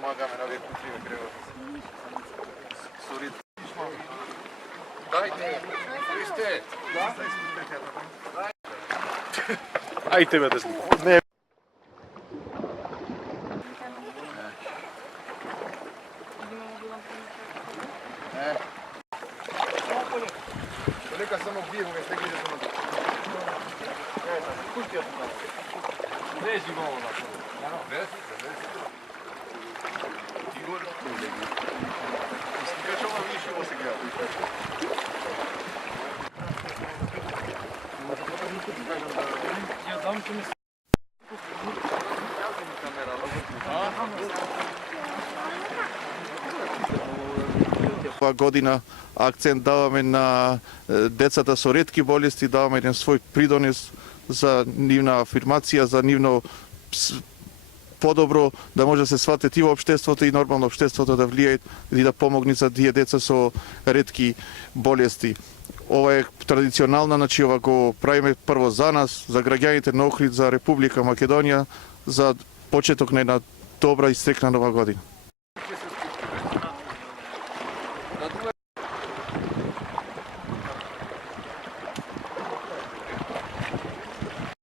Помагаме на овие кутливе кревати. Сорит. Дајте, вижте. А и тебе да снимам. Не. Нека само бие, кога сте гледа само. Пусти ја тука. Лежи го оваа. Игор, стига ова више во сега. Ја дам ти ми. Ова година акцент даваме на децата со ретки болести, даваме еден свој придонес за нивна афирмација, за нивно подобро да може да се сватат и во општеството и нормално општеството да влијае и да помогне за тие деца со ретки болести. Ова е традиционална, значи ова го правиме прво за нас, за граѓаните на Охрид, за Република Македонија, за почеток на една добра и стрекна нова година.